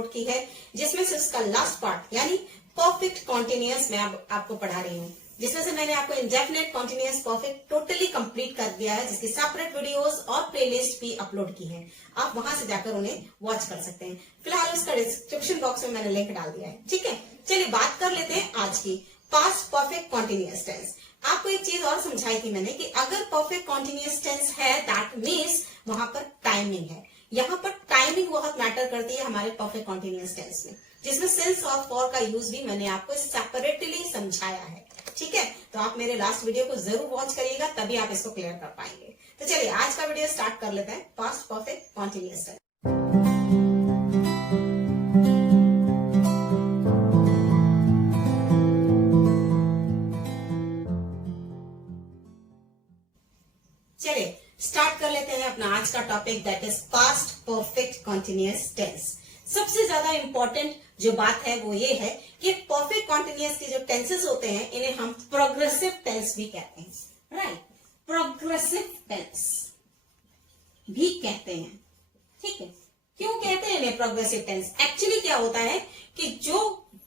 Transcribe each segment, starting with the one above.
Upload की है, जिसमें से उसका लास्ट पार्ट यानी परफेक्ट कॉन्टिन्यूअस मैं आपको पढ़ा रही हूँ, जिसमें से मैंने आपको indefinite continuous perfect totally complete कर दिया है, जिसकी सेपरेट वीडियोस और प्लेलिस्ट भी अपलोड की है। आप वहां से जाकर उन्हें वॉच कर सकते हैं। फिलहाल उसका डिस्क्रिप्शन बॉक्स में मैंने लिंक डाल दिया है। ठीक है, चलिए बात कर लेते हैं आज की पास्ट परफेक्ट कॉन्टिन्यूअस टेंस। आपको एक चीज और समझाई थी मैंने कि अगर परफेक्ट कॉन्टिन्यूअस टेंस है दैट मीन्स वहां पर टाइमिंग है। यहाँ पर टाइमिंग बहुत मैटर करती है हमारे परफेक्ट कॉन्टिन्यूअस टेंस में, जिसमें सिंस और फॉर का यूज भी मैंने आपको सेपरेटली समझाया है। ठीक है, तो आप मेरे लास्ट वीडियो को जरूर वॉच करिएगा, तभी आप इसको क्लियर कर पाएंगे। तो चलिए आज का वीडियो स्टार्ट कर लेते हैं। Past perfect continuous tense. चलिए स्टार्ट कर लेते हैं अपना आज का topic, that is past perfect continuous tense. सबसे ज्यादा इंपॉर्टेंट जो बात है वो ये है कि परफेक्ट कॉन्टिन्यूअस के जो टेंसेस होते हैं इन्हें हम प्रोग्रेसिव टेंस भी कहते हैं। राइट, प्रोग्रेसिव टेंस भी कहते हैं। ठीक है, क्यों कहते हैं इन्हें प्रोग्रेसिव टेंस? एक्चुअली क्या होता है कि जो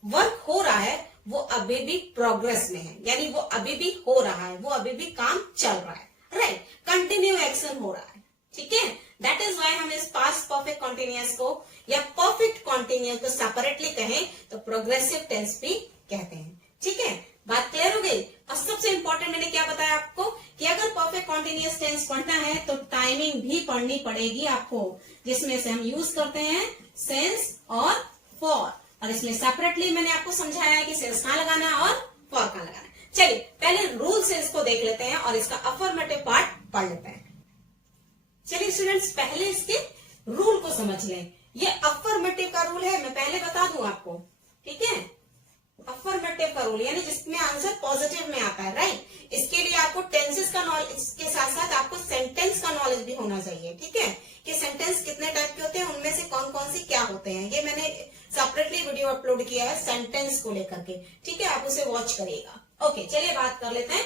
वर्क हो रहा है वो अभी भी प्रोग्रेस में है, यानी वो अभी भी हो रहा है, वो अभी भी काम चल रहा है। राइट, कंटिन्यू एक्शन हो रहा है। ठीक है, दैट इज वाई हम इस पास्ट परफेक्ट कॉन्टिन्यूअस को या परफेक्ट कॉन्टिन्यूअस को सेपरेटली कहें तो प्रोग्रेसिव टेंस भी कहते हैं। ठीक है, बात क्लियर हो गई। और सबसे इंपॉर्टेंट मैंने क्या बताया आपको कि अगर परफेक्ट कॉन्टिन्यूअस टेंस पढ़ना है तो टाइमिंग भी पढ़नी पड़ेगी आपको, जिसमें से हम यूज करते हैं सिंस और फॉर। और इसमें सेपरेटली मैंने आपको समझाया है कि सिंस कहां लगाना है और फॉर कहां लगाना है। चलिए पहले रूल से इसको देख लेते हैं और इसका अफर्मेटिव पार्ट पढ़ लेते हैं। चलिए स्टूडेंट्स, पहले इसके रूल को समझ लें। ये अफर्मेटिव का रूल है, मैं पहले बता दूं आपको। ठीक है, अफर्मेटिव का रूल यानी जिसमें आंसर पॉजिटिव में आता है। राइट, इसके लिए आपको टेंसेस का नॉलेज के साथ साथ आपको सेंटेंस का नॉलेज भी होना चाहिए। ठीक है, कि सेंटेंस कितने टाइप के होते हैं, उनमें से कौन कौन से क्या होते हैं, ये मैंने सेपरेटली वीडियो अपलोड किया है सेंटेंस को लेकर के। ठीक है, आप उसे वॉच करिएगा। ओके, चलिए बात कर लेते हैं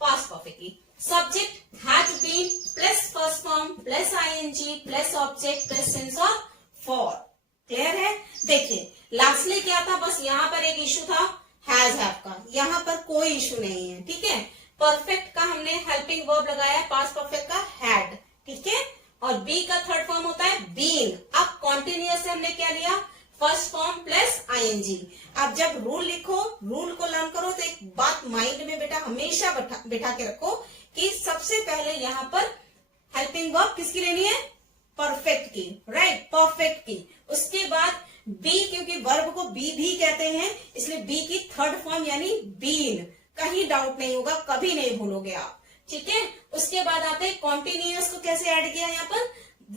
पास्ट परफेक्ट की। Subject has been plus first form plus ING plus object plus since और फॉर। क्लियर है? देखिए लास्टली क्या था, बस यहाँ पर एक इशू था हैज हैव का, यहाँ पर कोई इशू नहीं है। ठीक है, परफेक्ट का हमने हेल्पिंग वर्ब लगाया, पास्ट परफेक्ट का हैड। ठीक है, और बी का थर्ड फॉर्म होता है बीन। अब कॉन्टिन्यूअस से हमने क्या लिया, फर्स्ट फॉर्म प्लस आईएनजी। अब जब रूल लिखो, रूल को लर्न करो तो एक बात माइंड में बेटा हमेशा बैठा के रखो कि सबसे पहले यहाँ पर हेल्पिंग वर्ब किसकी लेनी है, परफेक्ट की। राइट, परफेक्ट की। उसके बाद बी, क्योंकि वर्ब को बी भी कहते हैं इसलिए बी की थर्ड फॉर्म यानी बीन। कहीं डाउट नहीं होगा, कभी नहीं भूलोगे आप। ठीक है, उसके बाद आते हैं कॉन्टिन्यूअस को कैसे ऐड किया। यहाँ पर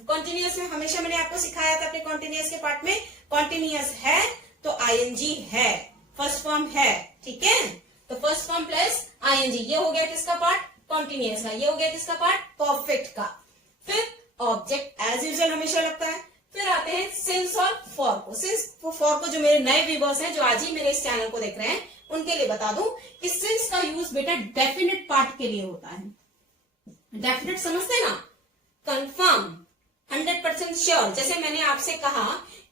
कॉन्टिन्यूअस में हमेशा मैंने आपको सिखाया था अपने कॉन्टिन्यूअस के पार्ट में, कॉन्टिन्यूअस है तो आईएनजी है, फर्स्ट फॉर्म है। ठीक है, तो फर्स्ट फॉर्म प्लस आईएनजी, ये हो गया किसका पार्ट, कॉन्टिन्यूअस का। ये हो गया किसका पार्ट, परफेक्ट का। फिर ऑब्जेक्ट एज यूजुअल हमेशा लगता है। फिर आते हैं सिंस और फॉर को। सिंस फॉर को जो मेरे नए व्यूअर्स हैं जो आज ही मेरे इस चैनल को देख रहे हैं उनके लिए बता दूं कि सिंस का यूज बेटा डेफिनेट पार्ट के लिए होता है। डेफिनेट समझते हैं ना, कंफर्म, 100% श्योर। जैसे मैंने आपसे कहा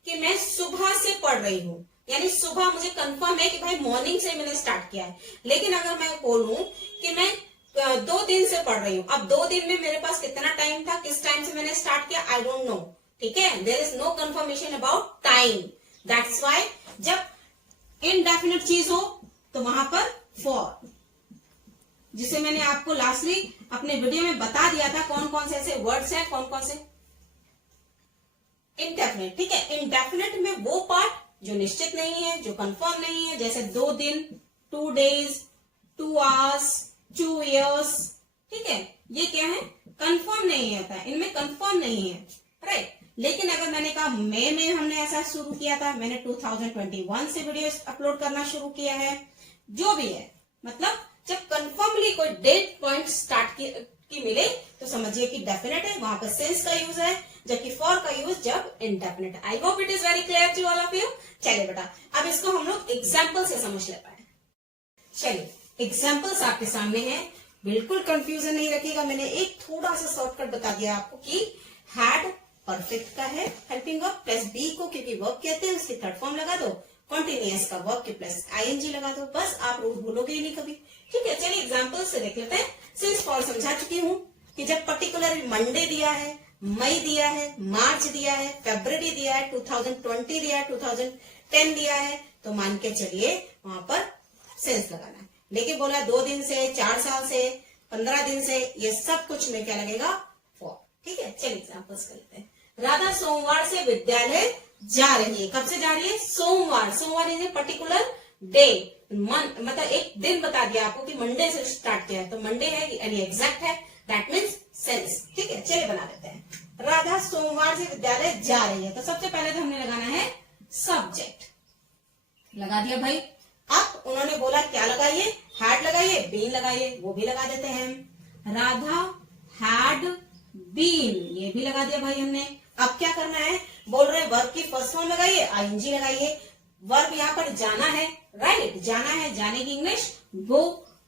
कि मैं सुबह से पढ़ रही हूँ, यानी सुबह मुझे कंफर्म है कि भाई मॉर्निंग से मैंने स्टार्ट किया है। लेकिन अगर मैं बोलूं कि मैं 2 दिन से पढ़ रही हूँ, अब 2 दिन में मेरे पास कितना टाइम था, किस टाइम से मैंने स्टार्ट किया, आई डोंट नो। ठीक है, there is no confirmation about time. That's why जब इनडेफिनेट चीज हो तो वहां पर फॉर, जिसे मैंने आपको लास्टली अपने वीडियो में बता दिया था कौन कौन से ऐसे वर्ड्स हैं, कौन कौन से इनडेफिनेट। ठीक है, इनडेफिनेट में वो पार्ट जो निश्चित नहीं है, जो कंफर्म नहीं है, जैसे 2 दिन, 2 डेज, 2 आवर्स, 2 इयर्स। ठीक है, ये क्या है, कंफर्म नहीं होता है, इनमें कंफर्म नहीं है। राइट, लेकिन अगर मैंने कहा मई में हमने ऐसा शुरू किया था, मैंने 2021 से वीडियो अपलोड करना शुरू किया है, जो भी है, मतलब जब कंफर्मली कोई डेट पॉइंट स्टार्ट की मिले तो समझिए कि डेफिनेट है, वहां पर सिंस का यूज है, जबकि फॉर का यूज जब इंडेफिनेट है। I hope it is very clear to all of you. चलिए बेटा अब इसको हम लोग एग्जाम्पल से समझ ले पाए। चलिए एग्जाम्पल्स आपके सामने हैं, बिल्कुल कंफ्यूजन नहीं रखिएगा। मैंने एक थोड़ा सा शॉर्टकट बता दिया आपको कि हैड परफेक्ट का है हेल्पिंग वर्ब, प्लस बी को क्योंकि वर्ब कहते हैं उसकी थर्ड फॉर्म लगा दो, कॉन्टिन्यूअस का वर्ब के प्लस आईएनजी लगा दो, बस आप रूल भूलोगे ही नहीं कभी। ठीक है, चलिए एग्जाम्पल से देख लेते हैं। सिंस फॉर समझा चुकी हूँ कि जब पर्टिकुलर मंडे दिया है, मई दिया है, मार्च दिया है, फरवरी दिया है, 2020 दिया है, 2010 दिया है, तो मान के चलिए वहां पर सेंस लगाना है। लेकिन बोला 2 दिन से, 4 साल से, 15 दिन से, ये सब कुछ में क्या लगेगा? फॉर। ठीक है, चलिए एग्जाम्पल्स कर लेते हैं। राधा सोमवार से विद्यालय जा रही है। कब से जा रही है? सोमवार। सोमवार इज ए पर्टिकुलर डे, मतलब एक दिन बता दिया आपको कि मंडे से स्टार्ट किया है, तो मंडे है यानी एग्जैक्ट है, दैट मीन्स सेंस। ठीक है, चलिए बना लेते हैं। राधा सोमवार से विद्यालय जा रही है, तो सबसे पहले तो हमने लगाना है सब्जेक्ट। लगा दिया भाई। अब उन्होंने बोला क्या लगाइए? हैड लगाइए, बीन लगाइए, वो भी लगा देते हैं। राधा हैड बीन, ये भी लगा दिया भाई हमने। अब क्या करना है? बोल रहे हैं वर्ब की फर्स्ट फॉर्म लगाइए, आईएनजी लगाइए। वर्ब यहाँ पर जाना है, राइट, जाना है, जाने की इंग्लिश गो,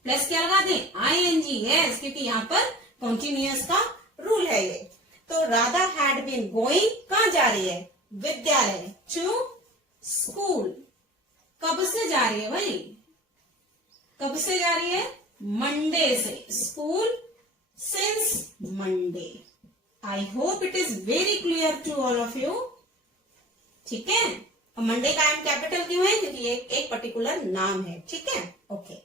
प्लस क्या लगा दें? आईएनजी, यस, क्योंकि यहाँ पर कॉन्टिन्यूअस का रूल है ये। तो राधा हैड बीन गोइंग, कहाँ जा रही है? विद्यालय, टू स्कूल। कब से जा रही है भाई? कब से जा रही है? मंडे से। School since Monday. I hope it is very clear to all of you. ठीक है, और मंडे का एम कैपिटल क्यों है? क्योंकि ये एक पर्टिकुलर नाम है। ठीक है, ओके।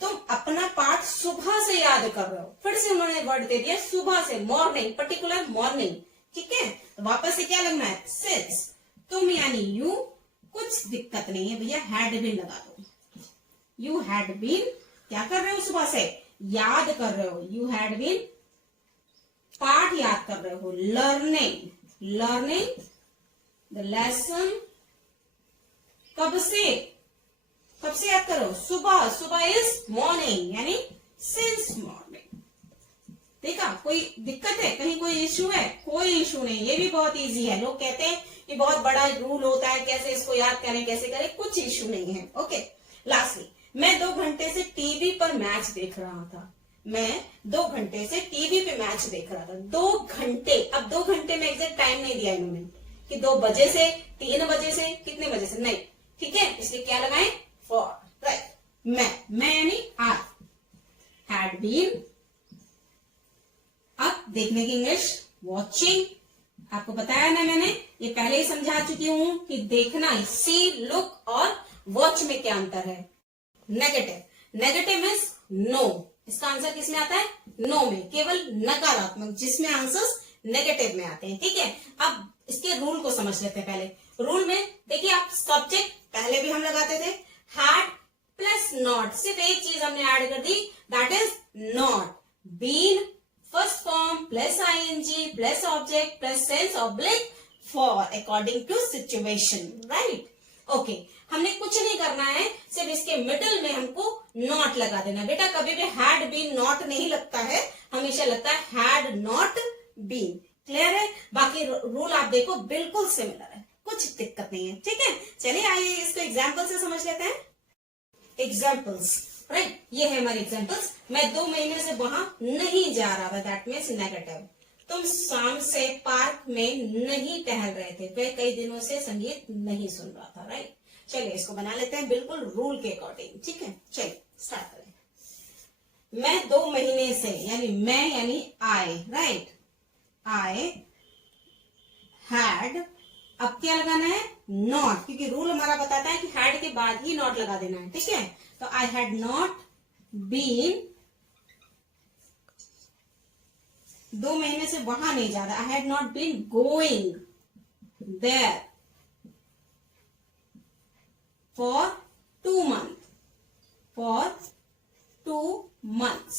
तुम अपना पाठ सुबह से याद कर रहे हो। फिर से उन्होंने वर्ड दे दिया सुबह से, मॉर्निंग, पर्टिकुलर मॉर्निंग। ठीक है, तो वापस से क्या लगना है? सिंस। तुम यानी यू, कुछ दिक्कत नहीं है भैया, हैड बीन लगा दो। यू हैड बीन क्या कर रहे हो? सुबह से याद कर रहे हो। यू हैड बीन पाठ याद कर रहे हो, लर्निंग, लर्निंग द लेसन। कब से? कब से याद करो? सुबह। सुबह इज मॉर्निंग, यानी सिंस मॉर्निंग। देखा, कोई दिक्कत है? कहीं कोई इश्यू है? कोई इश्यू नहीं, ये भी बहुत इजी है। लोग कहते हैं कि बहुत बड़ा रूल होता है, कैसे इसको याद करें, कैसे करें, कुछ इश्यू नहीं है। ओके, लास्टली, मैं 2 घंटे से टीवी पर मैच देख रहा था। मैं 2 घंटे से टीवी पे मैच देख रहा था। 2 घंटे। अब 2 घंटे में एग्जैक्ट टाइम नहीं दिया इन्होंने कि 2 बजे से, 3 बजे से, कितने बजे से, नहीं। ठीक है, इसलिए क्या लगाएं? For, right. मैं यानी आई हैड बीन। अब देखने की इंग्लिश वॉचिंग। आपको बताया ना मैंने, ये पहले ही समझा चुकी हूं कि देखना, सी, लुक और वॉच में क्या अंतर है। Negative, negative means no. इसका आंसर किसमें आता है? नो में, केवल नकारात्मक, जिसमें आंसर्स नेगेटिव में आते हैं। ठीक है, अब इसके रूल को समझ लेते हैं। पहले रूल में देखिए, आप सब्जेक्ट पहले भी हम लगाते थे, हैड प्लस नॉट। सिर्फ एक चीज हमने ऐड कर दी, that is not. Been first form plus ING plus object plus sense oblique for, according to situation, right. Okay, हमने कुछ नहीं करना है, सिर्फ इसके मिडल में हमको नॉट लगा देना। बेटा कभी भी हैड बीन नॉट नहीं लगता है, हमेशा लगता है हैड नॉट बीन। क्लियर है? बाकी रूल आप देखो बिल्कुल सिमिलर है, कुछ दिक्कत नहीं है। ठीक है, चलिए आइए इसको एग्जाम्पल से समझ लेते हैं। एग्जाम्पल्स, राइट, ये है हमारे एग्जाम्पल्स। मैं 2 महीने से वहां नहीं जा रहा था, दैट मीन्स नेगेटिव। तुम शाम से पार्क में नहीं टहल रहे थे, वह कई दिनों से संगीत नहीं सुन रहा था, राइट। चलिए इसको बना लेते हैं बिल्कुल रूल के अकॉर्डिंग। ठीक है, चलिए स्टार्ट करें। मैं 2 महीने से, यानी मैं यानी आई, राइट, आई हैड। अब क्या लगाना है? नॉट, क्योंकि रूल हमारा बताता है कि हैड के बाद ही नॉट लगा देना है। ठीक है, तो आई हैड नॉट बीन, 2 महीने से वहां नहीं जा रहा। I had not been going there for 2 months, for 2 months।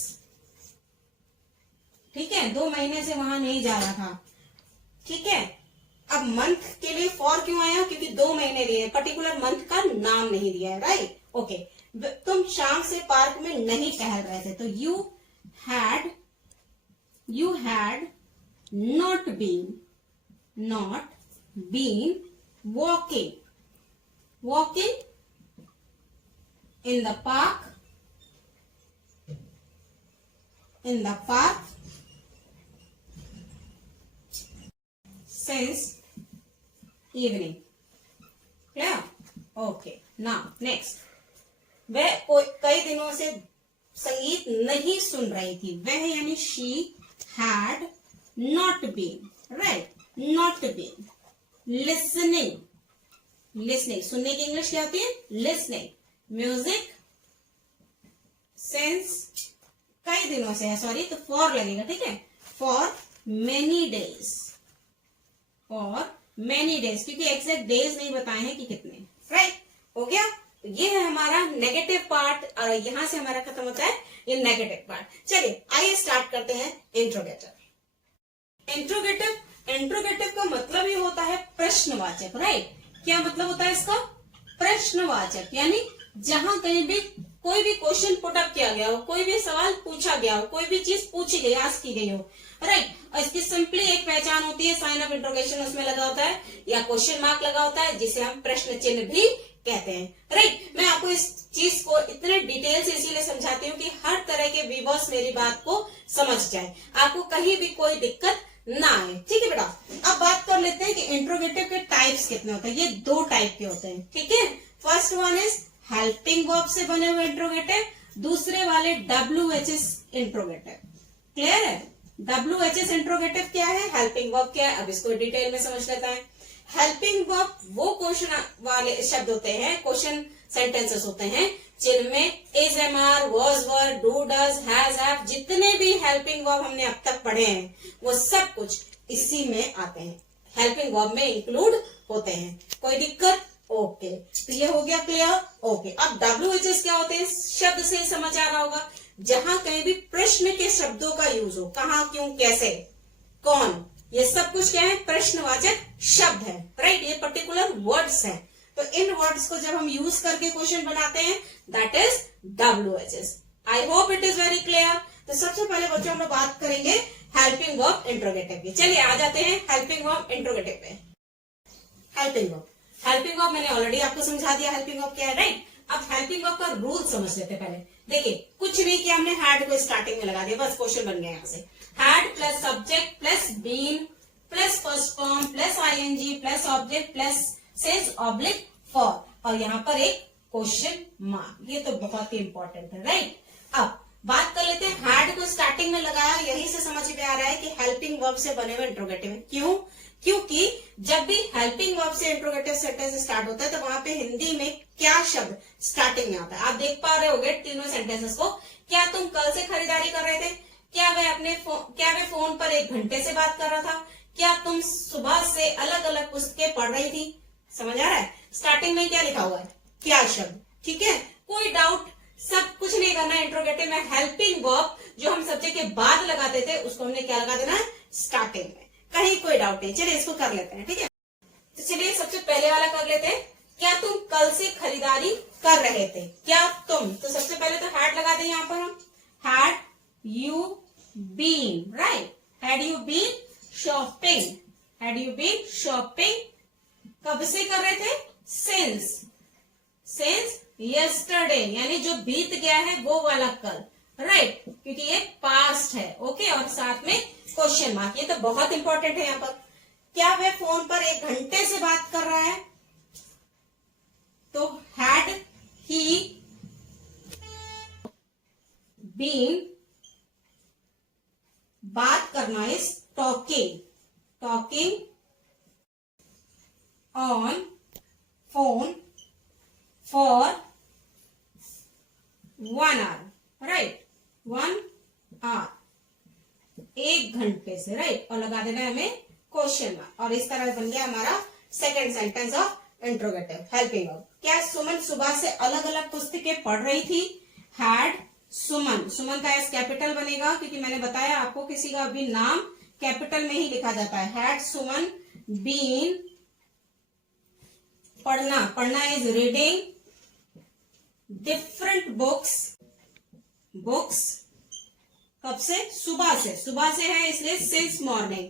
ठीक है, 2 महीने से वहां नहीं जा रहा था। ठीक है, अब मंथ के लिए फॉर क्यों आया? क्योंकि 2 महीने दिए, पर्टिकुलर मंथ का नाम नहीं दिया है, राइट। ओके, तुम शाम से पार्क में नहीं टहल रहे थे, तो you had not been walking in the park since evening. Clear? Okay, now next, वह कई दिनों से संगीत नहीं सुन रही थी। वह यानी she had not been, right, not been listening. Listening, सुनने की इंग्लिश क्या होती है? लिसनिंग म्यूजिक सिंस, कई दिनों से है, सॉरी तो फॉर लगेगा, ठीक है, for many days, for many days, क्योंकि एग्जैक्ट डेज नहीं बताए हैं कि कितने, राइट? हो गया? ये है हमारा नेगेटिव पार्ट, और यहां से हमारा खत्म होता है ये नेगेटिव पार्ट। चलिए आइए स्टार्ट करते हैं इंट्रोगेटिव। इंट्रोगेटिव का मतलब ही होता है प्रश्नवाचक, राइट? क्या मतलब होता है इसका? प्रश्नवाचक, यानी जहां कहीं भी कोई भी क्वेश्चन पुट अप किया गया हो, कोई भी सवाल पूछा गया हो, कोई भी चीज पूछी गई, आस्क की गई हो, राइट? और इसकी सिंपली एक पहचान होती है, साइन ऑफ इंट्रोगेशन उसमें लगा होता है या क्वेश्चन मार्क लगा होता है, जिसे हम प्रश्न चिन्ह भी कहते हैं, राइट? मैं आपको इस चीज को इतने डिटेल से इसीलिए समझाती हूँ कि हर तरह के व्यूअर्स मेरी बात को समझ जाए, आपको कहीं भी कोई दिक्कत ना आए, ठीक है बेटा? अब बात कर लेते हैं कि इंट्रोगेटिव के टाइप्स कितने होते हैं। ये दो टाइप के होते हैं, ठीक है? First one is helping verb से बने हुए इंट्रोगेटिव, दूसरे वाले WHS इंट्रोगेटिव। क्लियर है? WHS इंट्रोगेटिव क्या है, हेल्पिंग वर्ब क्या है, अब इसको डिटेल में समझ लेते हैं। हेल्पिंग वर्ब वो क्वेश्चन वाले शब्द होते हैं, क्वेश्चन सेंटेंसेस होते हैं, जिनमें is, am are, was, were, do, does, has, have, जितने भी हेल्पिंग वर्ब हमने अब तक पढ़े हैं वो सब कुछ इसी में आते हैं, हेल्पिंग वर्ब में इंक्लूड होते हैं। कोई दिक्कत? ओके, तो ये हो गया क्लियर? ओके, अब WHS क्या होते हैं? शब्द से समझ आ रहा होगा, जहां कहीं भी प्रश्न के शब्दों का यूज हो, कहां, क्यों, कैसे, कौन, ये सब कुछ क्या है? प्रश्नवाचक शब्द है, राइट? ये पर्टिकुलर वर्ड्स हैं, तो इन वर्ड्स को जब हम यूज करके क्वेश्चन बनाते हैं, that is WHS। I hope it is very clear. तो सबसे पहले बच्चों हम लोग बात करेंगे हेल्पिंग वर्ब इंट्रोगेटिव की। चलिए आ जाते हैं हेल्पिंग वर्ब इंट्रोगेटिव पे। हेल्पिंग वर्ब मैंने ऑलरेडी आपको समझा दिया हेल्पिंग वर्ब क्या है, राइट? अब हेल्पिंग वर्ब का रूल समझ लेते पहले। देखिए, कुछ नहीं किया हमने, हैड को स्टार्टिंग में लगा दिया, बस क्वेश्चन बन गया यहाँ से। Had plus subject plus been plus first form plus ING plus object plus since oblique for, और यहाँ पर एक क्वेश्चन मार्क। ये तो बहुत ही इंपॉर्टेंट है, राइट? अब बात कर लेते हैं, हैड को स्टार्टिंग में लगाया, यही से समझ में आ रहा है कि हेल्पिंग वर्ब से बने हुए इंट्रोगेटिव है। क्यों? क्योंकि जब भी हेल्पिंग वर्ब से इंट्रोगेटिव सेंटेंस स्टार्ट होता है तो वहां पे हिंदी में क्या शब्द स्टार्टिंग में आता है? आप देख पा रहे होगे तीनों सेंटेंसेस को। क्या तुम कल से खरीदारी कर रहे थे? क्या वे फोन पर 1 घंटे से बात कर रहा था? क्या तुम सुबह से अलग अलग पुस्तकें पढ़ रही थी? समझ आ रहा है? स्टार्टिंग में क्या लिखा हुआ है? क्या शब्द, ठीक है? कोई डाउट? सब कुछ नहीं करना है इंट्रोगेटिव में। हेल्पिंग वर्ब जो हम सब्जेक्ट के बाद लगाते थे उसको हमने क्या लगा देना है? स्टार्टिंग में। कहीं कोई डाउट नहीं। चलिए इसको कर लेते हैं, ठीक है? तो चलिए सबसे पहले वाला कर लेते हैं। क्या तुम कल से खरीदारी कर रहे थे? क्या तुम, तो सबसे पहले तो हैड लगा दें यहां पर हम। Had you been, right? Had you been shopping? Had you been shopping? कब से कर रहे थे? सिंस यस्टरडे, यानी जो बीत गया है वो वाला कल, राइट? क्योंकि ये पास्ट है, ओके? और साथ में क्वेश्चन मार्क, ये तो बहुत इंपॉर्टेंट है यहाँ पर। क्या वह फोन पर 1 घंटे से बात कर रहा है? तो हैड ही बीन, बात करना is talking on phone for 1 hour, right? 1 hour, 1 घंटे से, राइट? और लगा देना है हमें क्वेश्चन मार्क, और इस तरह बन गया हमारा second sentence of interrogative helping verb. क्या सुमन सुबह से अलग अलग पुस्तकें पढ़ रही थी? हैड सुमन का एस कैपिटल बनेगा, क्योंकि मैंने बताया आपको किसी का भी नाम कैपिटल में ही लिखा जाता है। हैड सुमन बीन, पढ़ना इज रीडिंग डिफरेंट बुक्स कब से? सुबह से है, इसलिए सिंस मॉर्निंग,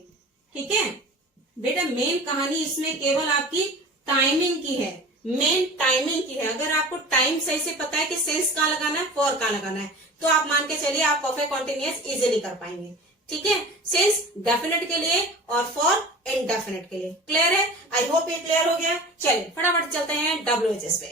ठीक है बेटा? मेन कहानी इसमें केवल आपकी टाइमिंग की है, मेन टाइमिंग की है। अगर आपको टाइम सही से पता है कि सिंस कहाँ लगाना है, फॉर कहाँ लगाना है, तो आप मान के चलिए आप परफेक्ट कॉन्टिन्यूअस इजीली कर पाएंगे। ठीक है, सिंस डेफिनेट के लिए और फॉर इनडेफिनेट के लिए। क्लियर है? आई होप ये क्लियर हो गया। चलिए फटाफट चलते हैं WHS पे।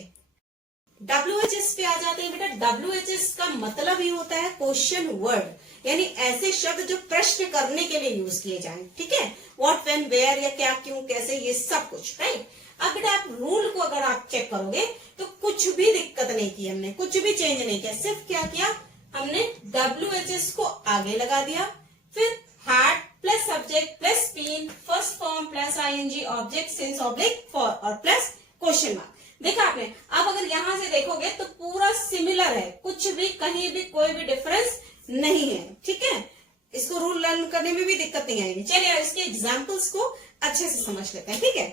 WHS पे आ जाते हैं बेटा। WHS का मतलब ही होता है क्वेश्चन वर्ड, यानी ऐसे शब्द जो प्रश्न करने के लिए यूज किए जाएं। ठीक है, व्हाट, व्हेन, वेयर या क्या, क्यों, कैसे, ये सब कुछ। राइट। अब बेटा आप रूल को अगर आप चेक करोगे तो कुछ भी दिक्कत नहीं की हमने, कुछ भी चेंज नहीं किया। सिर्फ क्या किया हमने, WHS को आगे लगा दिया, फिर had plus subject plus been, first form plus ING, object since oblique for और प्लस क्वेश्चन मार्क। देखा आपने। अब अगर यहां से देखोगे तो पूरा सिमिलर है, कुछ भी कहीं भी कोई भी डिफरेंस नहीं है। ठीक है, इसको रूल लर्न करने में भी दिक्कत नहीं आएगी। चलिए इसके एग्जाम्पल्स को अच्छे से समझ लेते हैं। ठीक है,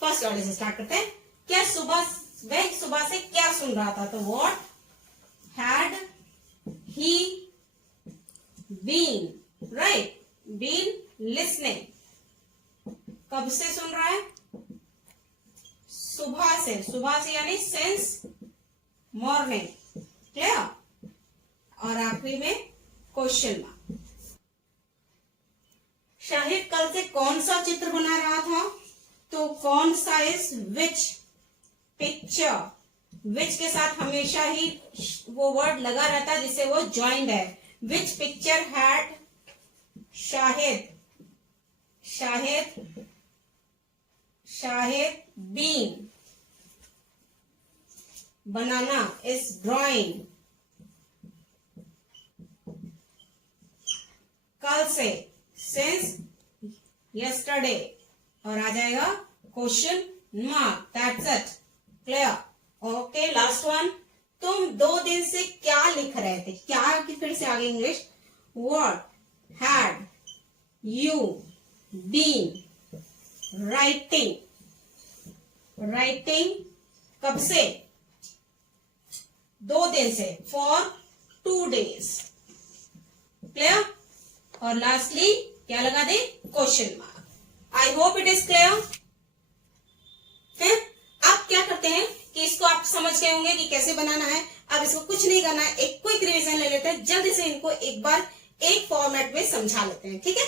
फर्स्ट ऑर्डर से स्टार्ट करते हैं। क्या वह सुबह से क्या सुन रहा था? तो what had he been, right, been listening. कब से सुन रहा है? सुबह से। सुबह से यानी सिंस मॉर्निंग। क्लियर? और आखिरी में क्वेश्चन मार्क। शाहिद कल से कौन सा चित्र बना रहा था? तो कौन सा इज विच पिक्चर। विच के साथ हमेशा ही वो वर्ड लगा रहता है जिससे वो ज्वाइंड है। Which picture had Shahid been. बनाना इज ड्राइंग। कल से सिंस यस्टरडे, और आ जाएगा question mark. That's it. Clear? Okay, last one. तुम 2 दिन से क्या लिख रहे थे? क्या की फिर से आगे English. What had you been writing. Writing कब से? 2 दिन से, फॉर 2 days। क्लियर? और लास्टली क्या लगा दे? Question mark. I hope it is clear. फिर आप क्या करते हैं कि इसको आप समझ गए होंगे कि कैसे बनाना है। अब इसको कुछ नहीं करना है, एक क्विक रिवीजन ले लेते हैं, जल्दी से इनको एक बार एक फॉर्मेट में समझा लेते हैं। ठीक है,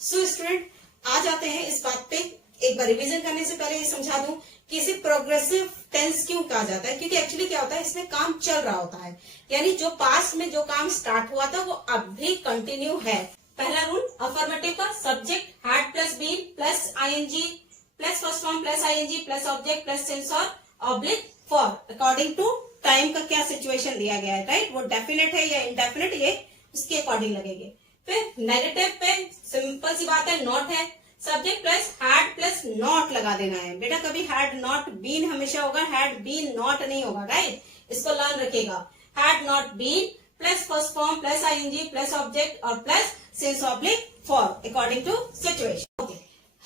सो स्टूडेंट आ जाते हैं इस बात पे। एक बार रिवीजन करने से पहले ये समझा दूं कि इसे प्रोग्रेसिव टेंस क्यों कहा जाता है, क्योंकि एक्चुअली क्या होता है, इसमें काम चल रहा होता है, यानी जो पास्ट में जो काम स्टार्ट हुआ था वो अब भी कंटिन्यू है। पहला रूल अफर्मेटिव का, subject had plus been plus ING plus first form plus ING plus object plus sense और oblique for, according to time का क्या सिचुएशन दिया गया है। राइट, वो डेफिनेट है या इनडेफिनेट, ये उसके अकॉर्डिंग लगेंगे। फिर नेगेटिव पे सिंपल सी बात है, नॉट है, subject plus had plus not लगा देना है। बेटा कभी हैड नॉट बीन हमेशा होगा, हैड बीन नॉट नहीं होगा। राइट, इसको लर्न रखेगा। Had not been plus first form plus ING plus object और plus since oblique for, according to situation. Okay,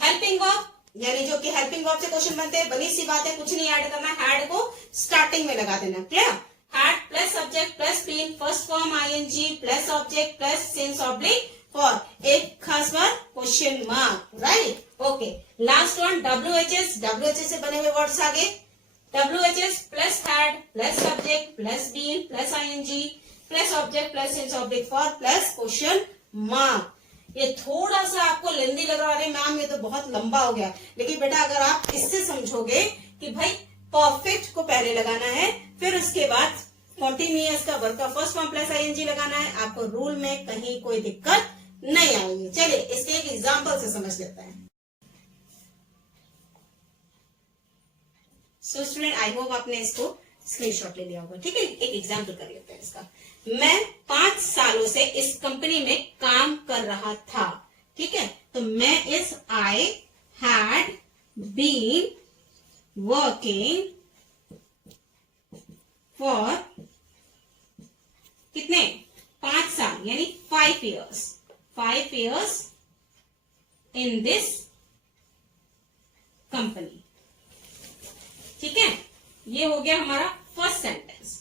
helping verb, यानी जो कि हेल्पिंग वर्ब से क्वेश्चन बनते हैं, बनी सी बात है, कुछ नहीं ऐड करना, हैड को स्टार्टिंग में लगा देना। Clear? Had plus subject plus been first form ING plus object plus since oblique for, एक खास बार question mark. Right, okay, last one WHS। WHS से बने हुए वर्ड्स आगे, WHS plus had plus subject plus been plus ING plus object plus since oblique for plus question mark. ये थोड़ा सा आपको लेंदी लग रहा है, मैम ये तो बहुत लंबा हो गया, लेकिन बेटा अगर आप इससे समझोगे कि भाई परफेक्ट को पहले लगाना है, फिर उसके बाद कॉन्टिन्यूअस का वर्ब का फर्स्ट फॉर्म प्लस आईएनजी लगाना है, आपको रूल में कहीं कोई दिक्कत नहीं आएगी। चलिए इसके एक एग्जाम्पल से समझ लेते हैं। सो स्टूडेंट आई होप आपने इसको स्क्रीनशॉट ले लिया होगा। ठीक है, एक एग्जाम्पल कर लेते हैं इसका। मैं 5 सालों से इस कंपनी में काम कर रहा था। ठीक है, तो मैं इस I had been working for कितने? 5 साल, यानी 5 years। 5 years in this company। ठीक है, ये हो गया हमारा फर्स्ट सेंटेंस।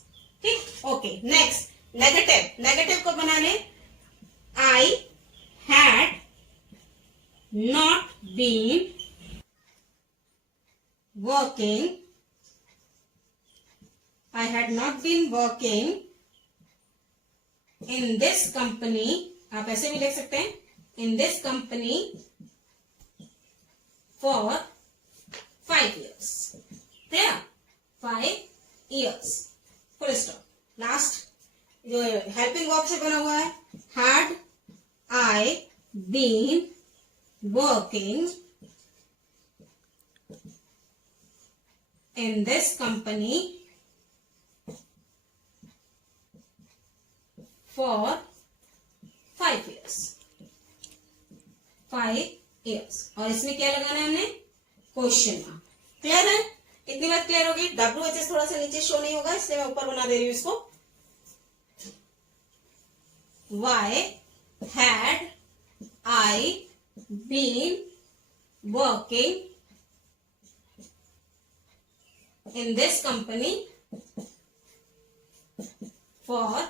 ठीक, ओके, नेक्स्ट नेगेटिव। नेगेटिव को बनाने, I had not been working, I had not been working in this company आप ऐसे भी लिख सकते हैं, in this company for 5 years. Clear? 5 years. Full stop. Last जो हेल्पिंग वर्ब से बना हुआ है, had I been working in this company for 5 years. 5 years. और इसमें क्या लगाना है हमने? Question mark. क्लियर है? कितनी बात क्लियर होगी? WHS थोड़ा सा नीचे शो नहीं होगा, इसलिए मैं ऊपर बना दे रही हूं इसको. Why had I been working in this company for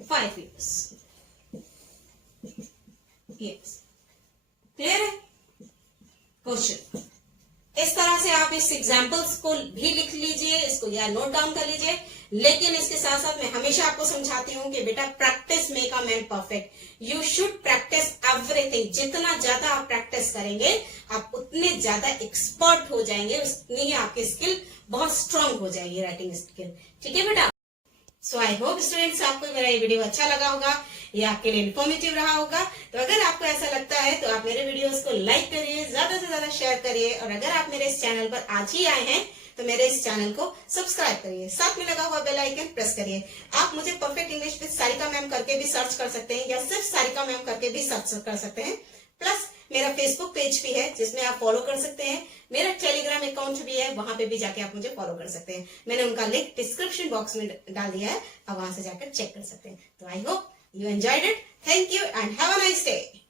5 years. Yes. Clear है? क्वेश्चन. इस तरह से आप इस एग्जाम्पल्स को भी लिख लीजिए, इसको या नोट डाउन कर लीजिए. लेकिन इसके साथ साथ मैं हमेशा आपको समझाती हूँ कि बेटा practice make a man perfect. You should practice everything. जितना ज्यादा आप प्रैक्टिस करेंगे आप उतने ज्यादा एक्सपर्ट हो जाएंगे, उतनी ही आपकी स्किल बहुत स्ट्रांग हो जाएगी, राइटिंग स्किल. ठीक है बेटा? सो आई होप स्टूडेंट्स आपको मेरा ये वीडियो अच्छा लगा होगा, ये आपके लिए इन्फॉर्मेटिव रहा होगा. तो अगर आपको ऐसा लगता है तो आप मेरे वीडियोस को लाइक करिए, ज्यादा से ज्यादा शेयर करिए, और अगर आप मेरे इस चैनल पर आज ही आए हैं तो मेरे इस चैनल को सब्सक्राइब करिए, साथ में लगा हुआ बेल आइकन प्रेस करिए. आप मुझे perfect English with Sarika ma'am करके भी सर्च कर सकते हैं, या सिर्फ सारिका मैम करके भी सर्च कर सकते हैं. प्लस मेरा फेसबुक पेज भी है जिसमें आप फॉलो कर सकते हैं. मेरा टेलीग्राम अकाउंट भी है, वहां पे भी जाके आप मुझे फॉलो कर सकते हैं. मैंने उनका लिंक डिस्क्रिप्शन बॉक्स में डाल दिया है, आप वहां से जाकर चेक कर सकते हैं. तो I hope you enjoyed it. Thank you and have a nice day.